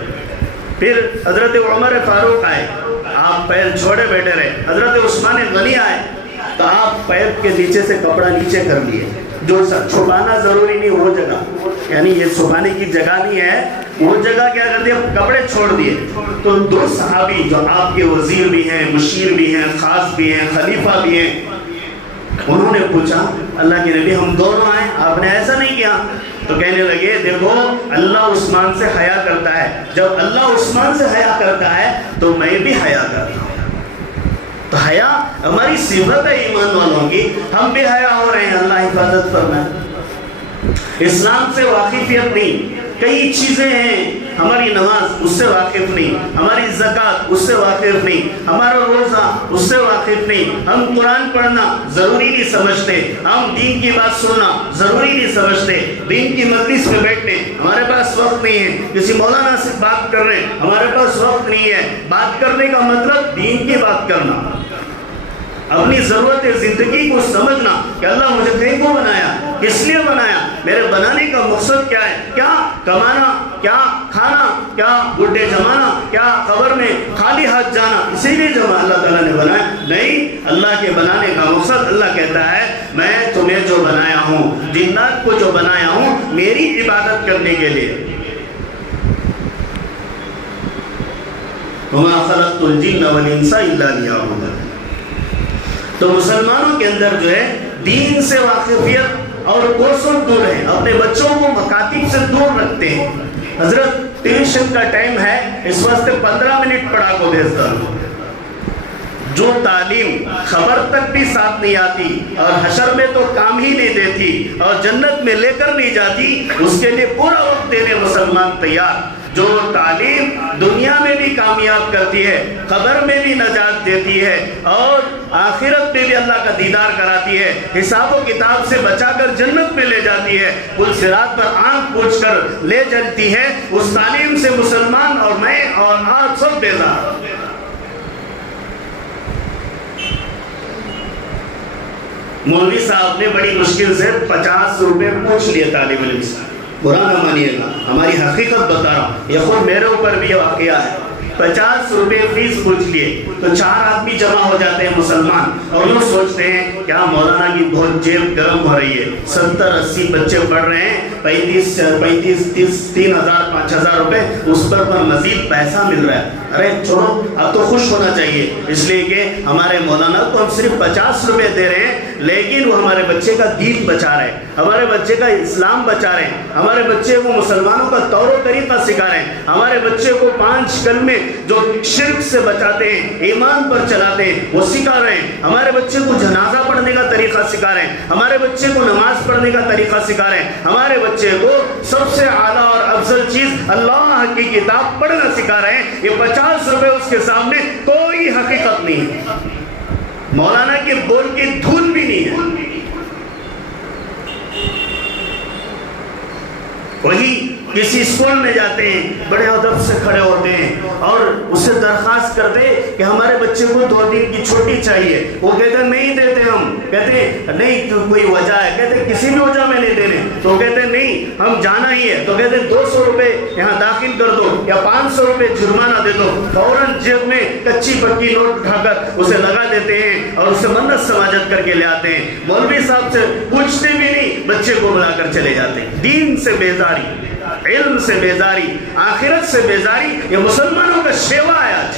پھر حضرت عمر فاروق آئے, آپ پیر چھوڑے بیٹھے رہے. حضرت عثمان غنی آئے تو آپ پیر کے نیچے سے کپڑا نیچے کر لیے. جو چھپانا ضروری نہیں وہ جگہ, یعنی یہ چھپانے کی جگہ نہیں ہے, وہ جگہ کیا کر دیا, کپڑے چھوڑ دیے. تو 2 صحابی جو آپ کے وزیر بھی ہیں, مشیر بھی ہیں, خاص بھی ہیں, خلیفہ بھی ہیں, انہوں نے پوچھا اللہ کے نبی ہم دونوں آئے, آپ نے ایسا نہیں کیا. تو کہنے لگے دیکھو اللہ عثمان سے حیا کرتا ہے, جب اللہ عثمان سے حیا کرتا ہے تو میں بھی حیا کرتا ہوں. تو حیا ہماری صفت ہے ایمان والوں کی, ہم بھی حیا ہو رہے ہیں, اللہ حفاظت فرمائے. اسلام سے واقفیت نہیں, کئی چیزیں ہیں, ہماری نماز اس سے واقف نہیں, ہماری زکوٰۃ اس سے واقف نہیں, ہمارا روزہ اس سے واقف نہیں, ہم قرآن پڑھنا ضروری نہیں سمجھتے, ہم دین کی بات سننا ضروری نہیں سمجھتے, دین کی مجلس میں بیٹھنے ہمارے پاس وقت نہیں ہے, کسی مولانا سے بات کر رہے ہیں ہمارے پاس وقت نہیں ہے. بات کرنے کا مطلب دین کی بات کرنا, اپنی ضرورت زندگی کو سمجھنا کہ اللہ مجھے کیوں بنایا, کس لیے بنایا, میرے بنانے کا مقصد کیا ہے, کیا کمانا, کیا کھانا, کیا بڈھے جمانا, کیا قبر میں خالی ہاتھ جانا, اسی لیے جو اللہ تعالیٰ نے بنایا نہیں. اللہ کے بنانے کا مقصد, اللہ کہتا ہے میں تمہیں جو بنایا ہوں, جنات کو جو بنایا ہوں میری عبادت کرنے کے لیے. وَمَا خَلَقْتُ الْجِنَّ وَالْإِنسَ إِلَّا لِيَعْبُدُونِ. تو مسلمانوں کے اندر جو ہے دین سے واقفیت اور کوسوں دور ہیں, اپنے بچوں کو مکاتب سے دور رکھتے ہیں. حضرت ٹیوشن کا ٹائم ہے، اس واسطے 15 منٹ پڑھا کو بھیجتا ہوں۔ جو تعلیم خبر تک بھی ساتھ نہیں آتی اور حشر میں تو کام ہی نہیں دیتی اور جنت میں لے کر نہیں جاتی، اس کے لیے پورا وقت دینے مسلمان تیار۔ جو تعلیم دنیا میں بھی کامیاب کرتی ہے، قبر میں بھی نجات دیتی ہے اور آخرت میں بھی اللہ کا دیدار کراتی ہے، حساب و کتاب سے بچا کر جنت میں لے جاتی ہے، پل صراط پر آنکھ پوچھ کر لے جاتی ہے، اس تعلیم سے مسلمان اور میں اور آپ سب بیزار۔ مولوی صاحب نے بڑی مشکل سے 50 روپے پوچھ لیے طالب علم سے، برا نہ مانیے گا، ہماری حقیقت بتا رہا ہوں، یہ خود میرے اوپر بھی واقعہ ہے۔ 50 روپے فیس پوچھ لیے تو 4 آدمی جمع ہو جاتے ہیں مسلمان، اور لوگ سوچتے ہیں کیا مولانا کی بہت جیب گرم ہو رہی ہے، 70-80 بچے پڑھ رہے ہیں، 35-30-3,000 5,000 روپے اس پر مزید پیسہ مل رہا ہے۔ ارے چھوڑو، اب تو خوش ہونا چاہیے، اس لیے کہ ہمارے مولانا کو ہم صرف 50 روپے دے رہے ہیں، لیکن وہ ہمارے بچے کا دین بچا رہے ہیں، ہمارے بچے کا اسلام بچا رہے ہیں، ہمارے بچے کو مسلمانوں کا طور و طریقہ سکھا رہے ہیں، ہمارے بچے کو 5 کلمے جو شرک سے بچاتے ہیں، ایمان پر چلاتے ہیں، وہ سکھا رہے ہیں، ہمارے بچے کو جنازہ پڑھنے کا طریقہ سکھا رہے ہیں، ہمارے بچے کو نماز پڑھنے کا طریقہ سکھا رہے ہیں، ہمارے بچے کو سب سے اعلیٰ اور افضل چیز اللہ کی کتاب پڑھنا سکھا رہے ہیں۔ یہ 50 روپے اس کے سامنے کوئی حقیقت نہیں ہے، مولانا کے بول کی دھول بھی نہیں ہے۔ وہی کسی اسکول میں جاتے ہیں، بڑے ادب سے کھڑے ہوتے ہیں اور اس سے درخواست کرتے کہ ہمارے بچے کو 2 دن کی چھٹی چاہیے، وہ کہتے ہیں نہیں دیتے، ہم کہتے ہیں نہیں کوئی وجہ ہے، کہتے ہیں کسی بھی وجہ میں نہیں دینے، تو کہتے ہیں نہیں ہم جانا ہی ہے، تو کہتے ہیں 200 روپے یہاں داخل کر دو یا 500 روپے جرمانہ دے دو، فوراً جیب میں کچی پکی نوٹ اٹھا کر اسے لگا دیتے ہیں اور اسے منت سماجت کر کے لے آتے ہیں، مولوی صاحب سے پوچھتے بھی نہیں، بچے کو بلا کر چلے جاتے ہیں۔ دین سے بیزاری، علم سے بیزاری، آخرت سے بیزاری، یہ مسلمانوں کا شیوا ہے آج۔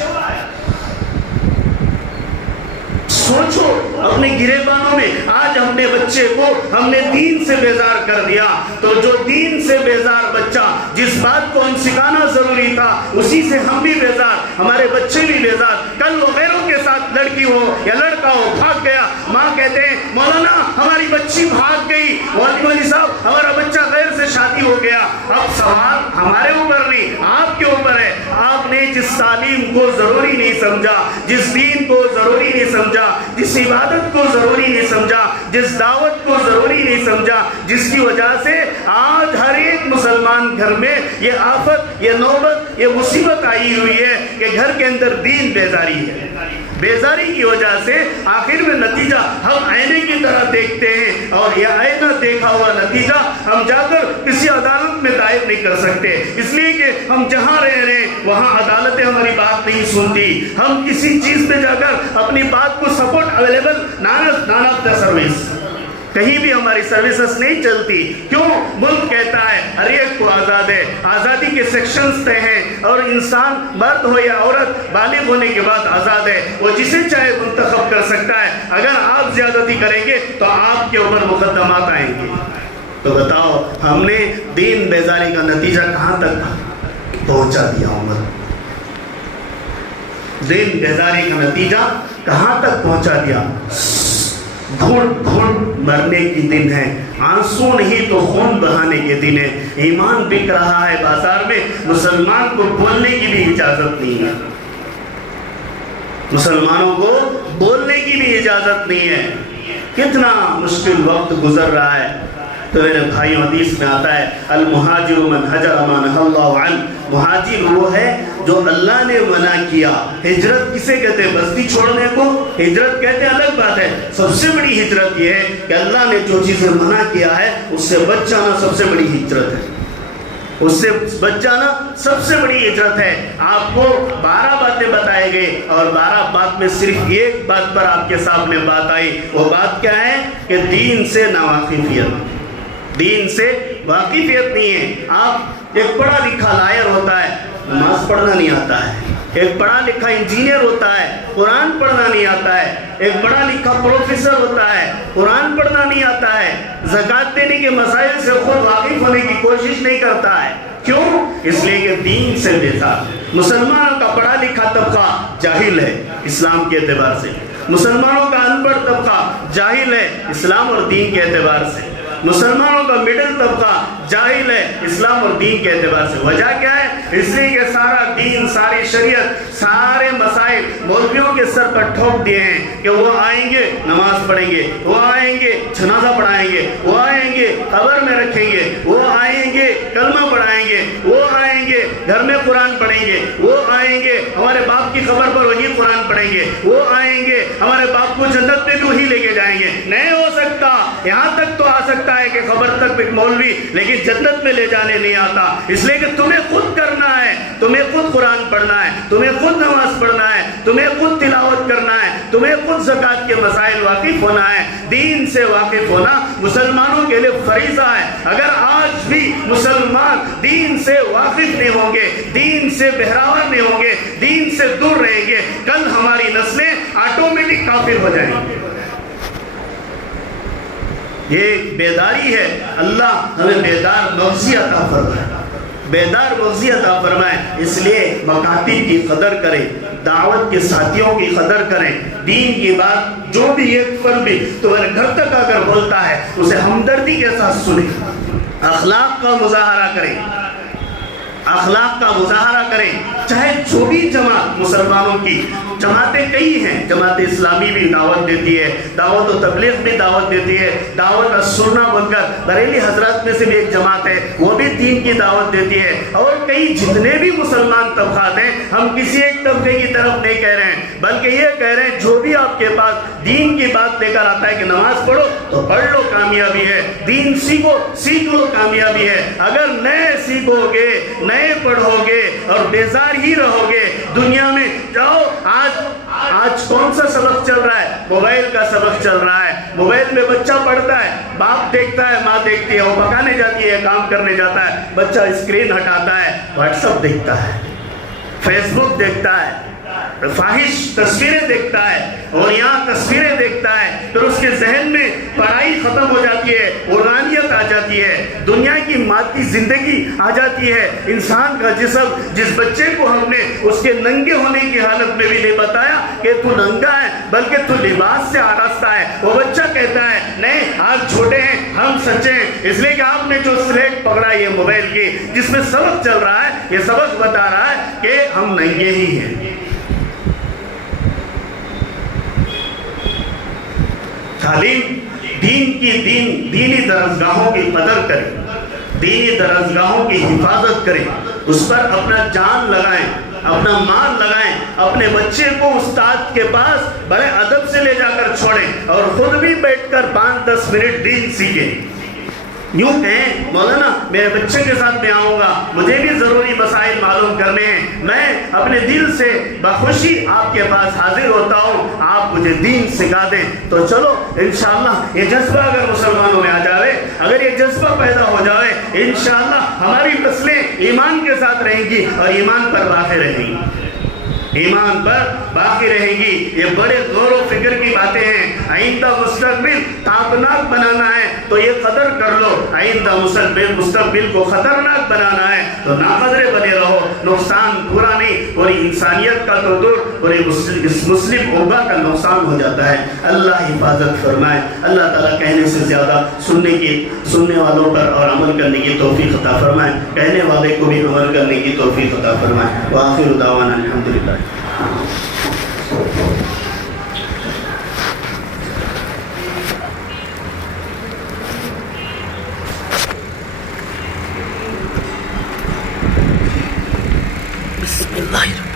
سوچو اپنے گریبانوں میں، آج ہم نے بچے کو ہم نے دین سے بیزار کر دیا، تو جو دین سے بیزار بچہ، جس بات کو ہم سکھانا ضروری تھا اسی سے ہم بھی بیزار، ہمارے بچے بھی بیزار۔ کل وہ غیروں کے ساتھ لڑکی ہو یا لڑکا ہو بھاگ گیا، ماں کہتے ہیں مولانا ہماری بچی بھاگ گئی، مولوی صاحب ہمارا بچہ غیر سے شادی ہو گیا۔ اب سوال ہمارے اوپر نہیں، آپ کے اوپر ہے۔ آپ نے جس تعلیم کو ضروری نہیں سمجھا، جس دین کو ضروری نہیں سمجھا، جس عبادت کو ضروری نہیں سمجھا، جس دعوت کو ضروری نہیں سمجھا، جس کی وجہ سے آج ہر ایک مسلمان گھر میں یہ آفت، یہ نوبت، یہ مصیبت آئی ہوئی ہے کہ گھر کے اندر دین بیزاری ہے۔ بیزاری کی وجہ سے آخر میں نتیجہ ہم آئینے کی طرح دیکھتے ہیں، اور یہ آئینہ دیکھا ہوا نتیجہ ہم جا کر کسی عدالت میں دائر نہیں کر سکتے، اس لیے کہ ہم جہاں رہ رہے ہیں وہاں عدالتیں ہماری بات نہیں سنتی، ہم کسی چیز پہ جا کر اپنی بات کو support available none of the service, کہیں بھی ہماری سروسز نہیں چلتی۔ کیوں؟ ملک کہتا ہے ہر ایک کو آزاد ہے، آزادی کے سیکشنز طے ہیں، اور انسان مرد ہو یا عورت بالغ ہونے کے بعد آزاد ہے، وہ جسے چاہے منتخب کر سکتا ہے۔ اگر آپ زیادتی کریں گے تو آپ کے اوپر مقدمات آئیں گے۔ تو بتاؤ ہم نے دین بیزاری کا نتیجہ کہاں تک پہنچا دیا؟ عمر دین بیزاری کا نتیجہ کہاں تک پہنچا دیا؟ گھٹ گھٹ مرنے کی دن ہے، آنسو نہیں تو خون بہانے کے دن ہے، ایمان بک رہا ہے بازار میں، مسلمان کو بولنے کی بھی اجازت نہیں ہے، مسلمانوں کو بولنے کی بھی اجازت نہیں ہے۔ کتنا مشکل وقت گزر رہا ہے۔ تو میرے بھائیوں، حدیث میں آتا ہے المہاجر من حجر ما نہى اللہ عنہ، مہاجر وہ ہے جو اللہ نے منع کیا۔ ہجرت کسے کہتے ہیں؟ بستی چھوڑنے کو ہجرت کہتے ہیں، الگ بات ہے۔ سب سے بڑی ہجرت یہ ہے کہ اللہ نے جو چیزیں منع کیا ہے اس سے بچ جانا سب سے بڑی ہجرت ہے، اس سے بچ جانا سب سے بڑی ہجرت ہے۔ آپ کو 12 باتیں بتائے گئے اور 12 بات میں صرف ایک بات پر آپ کے سامنے بات آئی، وہ بات کیا ہے کہ دین سے ناواقفیت، دین سے واقفیت نہیں ہے۔ آپ ایک پڑھا لکھا لائر ہوتا ہے، نماز پڑھنا نہیں آتا ہے، ایک پڑھا لکھا انجینئر ہوتا ہے، قرآن پڑھنا نہیں آتا ہے، ایک پڑھا لکھا پروفیسر ہوتا ہے، قرآن پڑھنا نہیں آتا ہے، زکوٰۃ دینے کے مسائل سے خود واقف ہونے کی کوشش نہیں کرتا ہے، کیوں؟ اس لیے کہ دین سے بیزار. مسلمانوں کا پڑھا لکھا طبقہ جاہل ہے اسلام کے اعتبار سے. مسلمانوں کا ان پڑھ طبقہ جاہل ہے اسلام اور دین کے اعتبار سے. مسلمانوں کا مڈل طبقہ جاہل ہے اسلام اور دین کے اعتبار سے. وجہ کیا ہے؟ اس لیے کہ سارا دین، ساری شریعت، سارے مسائل مولویوں کے سر پر ٹھوک دیے ہیں کہ وہ آئیں گے نماز پڑھیں گے، وہ آئیں گے جنازہ پڑھائیں گے، وہ آئیں گے قبر میں رکھیں گے، وہ آئیں گے کلمہ پڑھائیں گے، وہ آئیں گے گھر میں قرآن پڑھیں گے، وہ آئیں گے ہمارے باپ کی قبر پر وہی قرآن پڑھیں گے، وہ آئیں گے ہمارے باپ کو جنت میں بھی وہی لے کے جائیں گے. نہیں ہو سکتا. یہاں تک تو آ سکتا ہے کہ خبر تک ایک مولوی، لیکن جنت میں لے جانے نہیں آتا. اس لیے کہ تمہیں خود کرنا ہے، تمہیں خود قرآن پڑھنا ہے، تمہیں خود نماز پڑھنا ہے، تمہیں خود تلاوت کرنا ہے، تمہیں خود زکوٰۃ کے مسائل واقف ہونا ہے. دین سے واقف ہونا مسلمانوں کے لیے فریضہ ہے. اگر آج بھی مسلمان دین سے واقف نہیں ہوں گے، دین سے بہراور نہیں ہوں گے، دین سے دور رہیں گے، کل ہماری نسلیں آٹومیٹک کافر ہو جائیں گی. یہ بیداری ہے. اللہ ہمیں بیدار مغزی عطا فرمائے، بیدار مغزی عطا فرمائے. اس لیے مکاتب کی قدر کریں، دعوت کے ساتھیوں کی قدر کریں. دین کی بات جو بھی ایک فرد بھی تمہارے گھر تک اگر بولتا ہے اسے ہمدردی کے ساتھ سنیں، اخلاق کا مظاہرہ کریں، اخلاق کا مظاہرہ کریں. چاہے جو بھی جماعت، مسلمانوں کی جماعتیں کئی ہیں، جماعت اسلامی بھی دعوت دیتی ہے، دعوت و تبلیغ بھی دعوت دیتی ہے، دعوت السنہ بن کر بریلی حضرات میں سے بھی ایک جماعت ہے، وہ بھی دین کی دعوت دیتی ہے. اور کئی جتنے بھی مسلمان طبقات ہیں، ہم کسی ایک طبقے کی طرف نہیں کہہ رہے ہیں، بلکہ یہ کہہ رہے ہیں جو بھی آپ کے پاس دین کی بات لے کر آتا ہے کہ نماز پڑھو تو پڑھ لو، کامیابی ہے. دین سیکھو، سیکھ لو، کامیابی ہے. اگر نئے سیکھو گے، نئے پڑھو گے اور بیزار ہی رہو گے دنیا میں. جاؤ آج کون سا سبق چل رہا ہے؟ موبائل کا سبق چل رہا ہے. موبائل میں بچہ پڑھتا ہے، باپ دیکھتا ہے، ماں دیکھتی ہے، وہ پکانے جاتی ہے، کام کرنے جاتا ہے، بچہ اسکرین ہٹاتا ہے، واٹس ایپ دیکھتا ہے، فیس بک دیکھتا ہے، فاحش تصویریں دیکھتا ہے اور یہاں تصویریں دیکھتا ہے. پھر اس کے ذہن میں پڑھائی ختم ہو جاتی ہے، قرآنیت آ جاتی ہے، دنیا کی مادی زندگی آ جاتی ہے. انسان کا جسم، جس بچے کو ہم نے اس کے ننگے ہونے کی حالت میں بھی نہیں بتایا کہ تو ننگا ہے بلکہ تو لباس سے آراستہ ہے، وہ بچہ کہتا ہے نہیں آپ چھوٹے ہیں، ہم سچے ہیں. اس لیے کہ آپ نے جو سلیٹ پکڑا یہ موبائل کی جس میں سبق چل رہا ہے، یہ سبق بتا رہا ہے کہ ہم ننگے ہی ہیں. تعلیم دینی درسگاہوں کی قدر کریں، دینی درسگاہوں کی حفاظت کریں، اس پر اپنا جان لگائیں، اپنا مال لگائیں. اپنے بچے کو استاد کے پاس بڑے ادب سے لے جا کر چھوڑیں اور خود بھی بیٹھ کر 5-10 منٹ دین سیکھیں. یوں کہیں مولانا میرے بچے کے ساتھ میں آؤں گا، مجھے بھی ضروری مسائل معلوم کرنے ہیں، میں اپنے دل سے بخوشی آپ کے پاس حاضر ہوتا ہوں، آپ مجھے دین سکھا دیں. تو چلو انشاءاللہ یہ جذبہ اگر مسلمانوں میں آ جائے، اگر یہ جذبہ پیدا ہو جائے، انشاءاللہ ہماری نسلیں ایمان کے ساتھ رہیں گی اور ایمان پر باقی رہیں گی، ایمان پر باقی رہے گی. یہ بڑے غور و فکر کی باتیں ہیں. آئندہ مستقبل تابناک بنانا ہے تو یہ قدر کر لو، آئندہ مستقبل کو خطرناک بنانا ہے تو ناقدرے بنے رہو. نقصان پورا نہیں، پوری انسانیت کا تو دور، پوری مسلم امہ کا نقصان ہو جاتا ہے. اللہ حفاظت فرمائے. اللہ تعالیٰ کہنے سے زیادہ سننے والوں پر اور عمل کرنے کی توفیق عطا فرمائے، کہنے والے کو بھی عمل کرنے کی توفیق عطا فرمائے. وآخر دعوانا الحمدللہ. بسم اللہ.